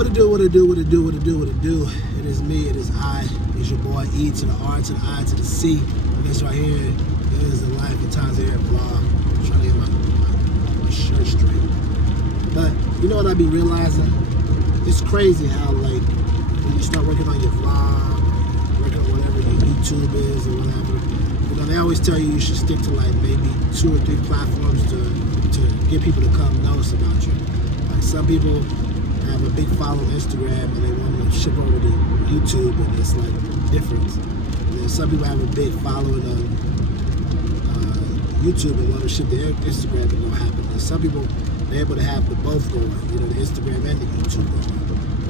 What it do, what it do, what it do, what it do, what it do. It is me, it is I. It's your boy E to the R to the I to the C. And this right here is the Life and Times Air vlog. I'm trying to get my shirt straight. But you know what I be realizing? It's crazy how like when you start working on your vlog, working on whatever your YouTube is or whatever, you know, they always tell you should stick to like maybe 2 or 3 platforms to get people to come notice about you. Like some people have a big follow on Instagram and they want to ship over to YouTube, and it's like different. And then some people have a big following on YouTube and want to ship their Instagram, and it won't happen. And some people, they're able to have the both going, you know, the Instagram and the YouTube going.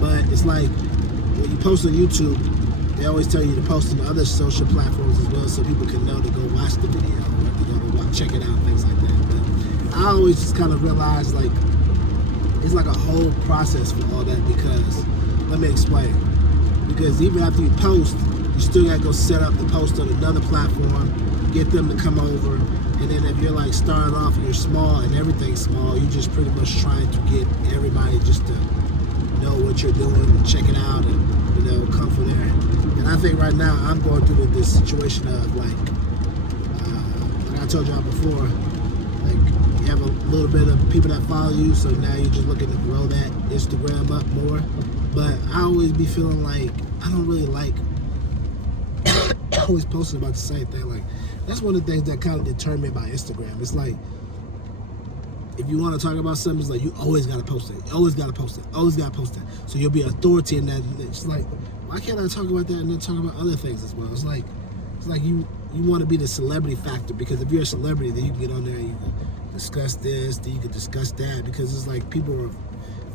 But it's like when you post on YouTube, they always tell you to post on other social platforms as well, so people can know to go watch the video or to go check it out, things like that. But I always just kind of realized like it's like a whole process for all that, because let me explain. Because even after you post, you still gotta go set up the post on another platform, get them to come over, and then if you're like starting off and you're small and everything's small, you're just pretty much trying to get everybody just to know what you're doing and check it out and, you know, come from there. And I think right now I'm going through this situation of like I told y'all before, like you have a little bit of people that follow you, so now you're just looking to grow that Instagram up more. But I always be feeling like I don't really like always posting about the same thing. Like that's one of the things that kind of deter me about Instagram. It's like if you want to talk about something, it's like you always got to post it. You always got to post it. Always got to post it. So you'll be an authority in that. It's like, why can't I talk about that and then talk about other things as well? It's like you want to be the celebrity factor, because if you're a celebrity, then you can get on there and you can discuss this, then you can discuss that, because it's like people are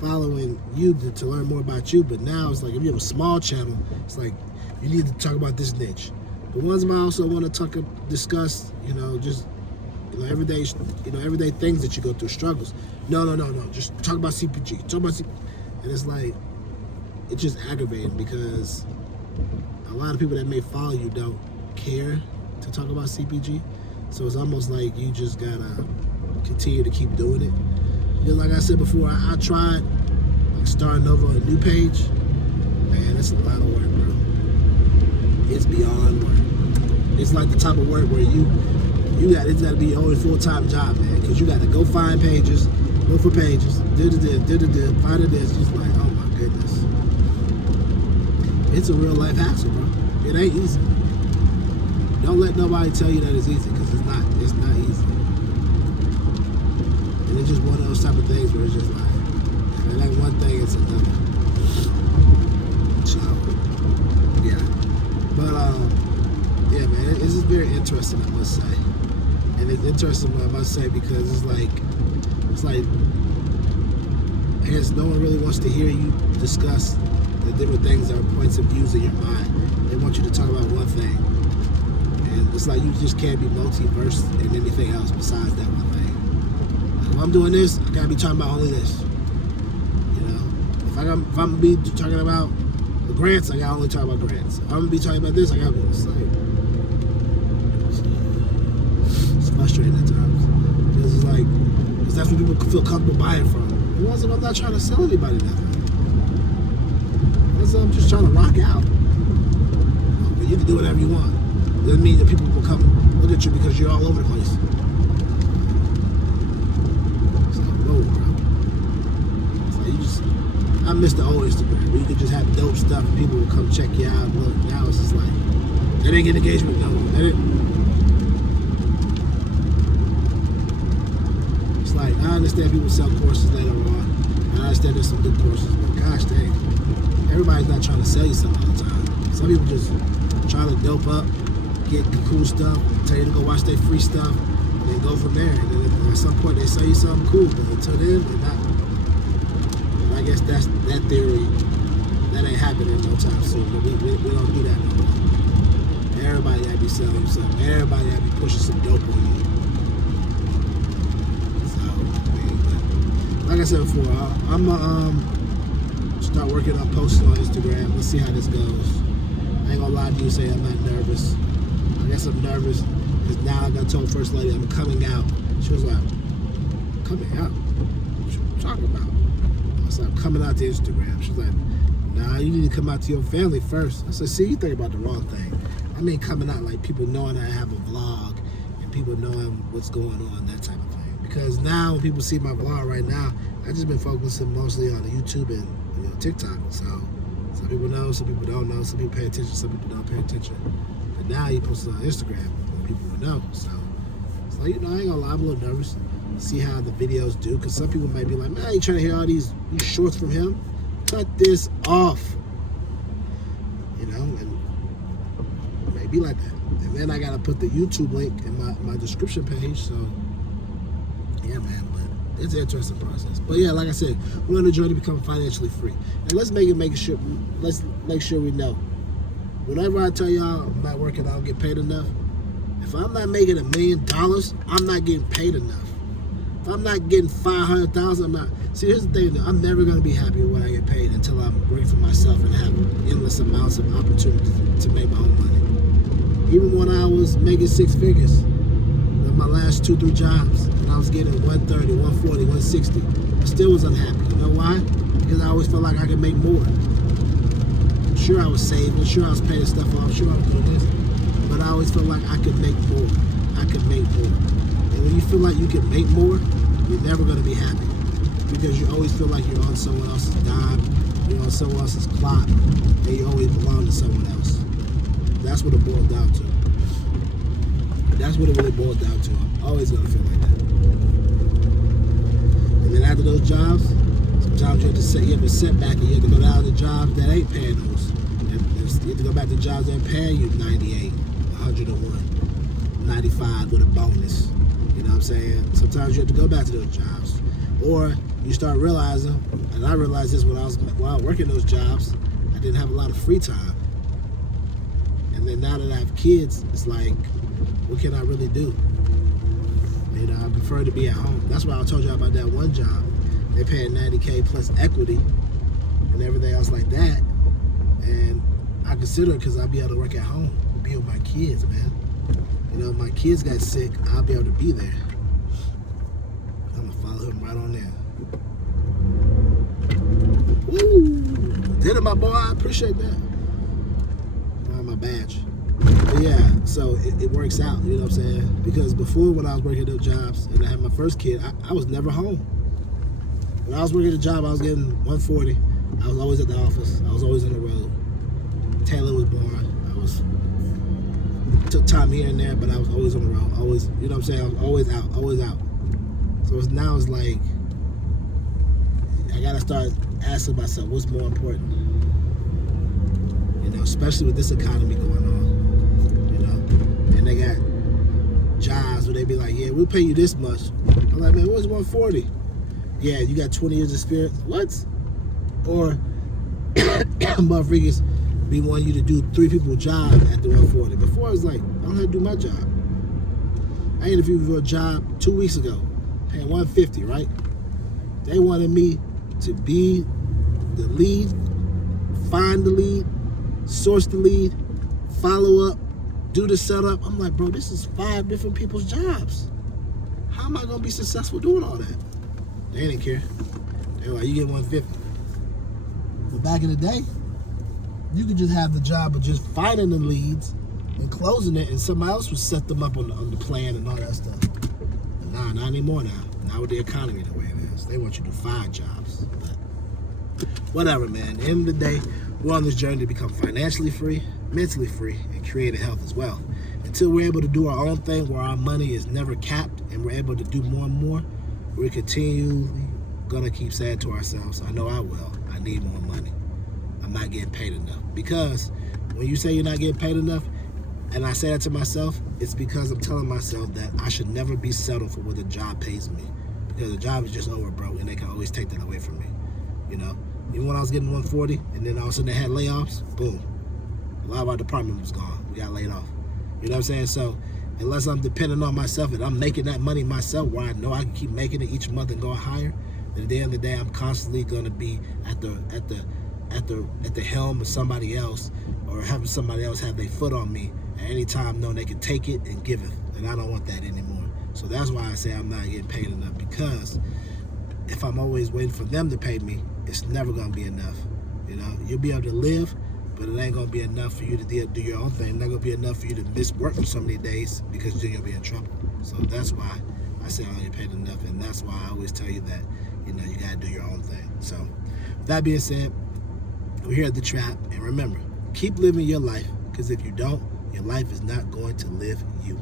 following you to learn more about you. But now it's like if you have a small channel, it's like you need to talk about this niche. But ones I also want to discuss, you know, just everyday things that you go through, struggles. No. Just talk about CPG. Talk about CPG. And it's like, it's just aggravating, because a lot of people that may follow you don't care to talk about CPG. So it's almost like you just gotta continue to keep doing it. Because like I said before, I tried like starting over a new page. Man, it's a lot of work, bro. It's beyond work. It's like the type of work where it's gotta be your only full-time job, man. Because you gotta go find pages, look for pages, find it. It's just like, oh my goodness. It's a real life hassle, bro. It ain't easy. Don't let nobody tell you that it's easy, because it's not easy. And it's just one of those type of things where it's just like, it ain't one thing, it's another. So, yeah. But, yeah, man, it's just very interesting, I must say. And it's interesting, I must say, because it's like, I guess no one really wants to hear you discuss the different things that are points of views in your mind. They want you to talk about one thing. And it's like you just can't be multiverse in anything else besides that one thing. Like if I'm doing this, I gotta be talking about only this. You know? If I'm gonna be talking about the grants, I gotta only talk about grants. If I'm gonna be talking about this, I gotta be it's frustrating at times. Because that's what people feel comfortable buying from. It wasn't, I'm not trying to sell anybody nothing. I'm just trying to rock out. But you can do whatever you want. Doesn't mean that people will come look at you because you're all over the place. It's like, whoa, bro. It's like I miss the old Instagram where you could just have dope stuff and people will come check you out and look. Now it's just like, they didn't get engagement, no. It's like, I understand people sell courses later on. I understand there's some good courses, but gosh dang. Everybody's not trying to sell you something all the time. Some people just trying to dope up, get the cool stuff, tell you to go watch their free stuff, and then go from there. And then at some point they sell you something cool, but until then, they're not. And I guess that's that theory. That ain't happening no time soon. But we don't do that no more. Everybody gotta be selling you something. Everybody gotta be pushing some dope on you. So, but like I said before, I'm start working on posting on Instagram. Let's see how this goes. I ain't gonna lie to you and say I'm not nervous. I guess I'm nervous because now I got told First Lady I'm coming out. She was like, coming out? What you talking about? I said, I'm coming out to Instagram. She's like, nah, you need to come out to your family first. I said, see, you think about the wrong thing. I mean coming out like people knowing I have a vlog and people knowing what's going on, that type of thing. Because now when people see my vlog right now, I just been focusing mostly on YouTube and TikTok. So some people know, some people don't know, some people pay attention, some people don't pay attention. But now you post it on Instagram, and people will know. So I ain't gonna lie, I'm a little nervous. See how the videos do, because some people might be like, man, you trying to hear all these shorts from him? Cut this off. And maybe like that. And then I gotta put the YouTube link in my description page. So yeah, man, but it's an interesting process. But yeah, like I said, we're on the journey to become financially free. And let's make sure we know. Whenever I tell y'all I'm not working, I don't get paid enough. If I'm not making $1 million, I'm not getting paid enough. If I'm not getting 500,000, I'm not. See, here's the thing, I'm never going to be happy with what I get paid until I'm working for myself and have endless amounts of opportunities to make my own money. Even when I was making 6 figures, my last 2-3 jobs, and I was getting 130, 140, 160, I still was unhappy. You know why? Because I always felt like I could make more. Sure, I was saving, sure I was paying stuff off, sure I was doing this, but I always felt like I could make more. I could make more. And when you feel like you can make more, you're never going to be happy, because you always feel like you're on someone else's dime, you're on someone else's clock, and you always belong to someone else. That's what it boils down to. That's what it really boils down to. I'm always going to feel like that. And then after those jobs, sometimes you have to sit back and you have to go down to jobs that ain't paying those. You have to go back to jobs that pay you 98, 101, 95 with a bonus. You know what I'm saying? Sometimes you have to go back to those jobs. Or you start realizing, and I realized this when I was working those jobs, I didn't have a lot of free time. And then now that I have kids, it's like, what can I really do? I prefer to be at home. That's why I told you about that one job. They paying $90K plus equity and everything else like that. And I consider it because I'll be able to work at home, be with my kids, man. If my kids got sick, I'll be able to be there. I'm gonna follow him right on there. Woo! Did it, my boy. I appreciate that. My badge. But yeah, so it works out, you know what I'm saying? Because before, when I was working those jobs and I had my first kid, I was never home. When I was working the job, I was getting 140. I was always at the office. I was always on the road. Taylor was born. Took time here and there, but I was always on the road. Always, you know what I'm saying? I was always out. So now it's like, I gotta start asking myself, what's more important? Especially with this economy going on, and they got jobs where they be like, yeah, we'll pay you this much. I'm like, man, what's 140? Yeah, you got 20 years experience. What? Or motherfuckers be wanting you to do 3 people's job at the 140. Before, it was like, I don't have to do my job. I interviewed for a job 2 weeks ago, paying 150, right? They wanted me to be the lead, find the lead, source the lead, follow up, do the setup. I'm like, bro, this is 5 different people's jobs. How am I gonna be successful doing all that? They didn't care. They were like, you get 150. But back in the day, you could just have the job of just finding the leads and closing it, and somebody else would set them up on the plan and all that stuff. But nah, not anymore now. Not with the economy the way it is. They want you to do 5 jobs. But whatever, man. At the end of the day, we're on this journey to become financially free, mentally free, and creative health as well. Until we're able to do our own thing where our money is never capped and we're able to do more and more, we're continually gonna keep saying to ourselves, I know I will, I need more money. I'm not getting paid enough. Because when you say you're not getting paid enough, and I say that to myself, it's because I'm telling myself that I should never be settled for what the job pays me. Because the job is just over, bro, and they can always take that away from me, Even when I was getting 140, and then all of a sudden they had layoffs, boom. A lot of our department was gone. We got laid off. You know what I'm saying? So unless I'm depending on myself and I'm making that money myself, where I know I can keep making it each month and going higher, then at the end of the day, I'm constantly gonna be at the helm of somebody else, or having somebody else have their foot on me at any time, knowing they can take it and give it. And I don't want that anymore. So that's why I say I'm not getting paid enough, because if I'm always waiting for them to pay me, it's never gonna be enough. You know, you'll be able to live, but it ain't gonna be enough for you to do your own thing. It's not gonna be enough for you to miss work for so many days, because then you'll be in trouble. So that's why I say I only paid enough, and that's why I always tell you that, you know, you gotta do your own thing. So with that being said, we're here at The Trap, and remember, keep living your life, because if you don't, your life is not going to live you.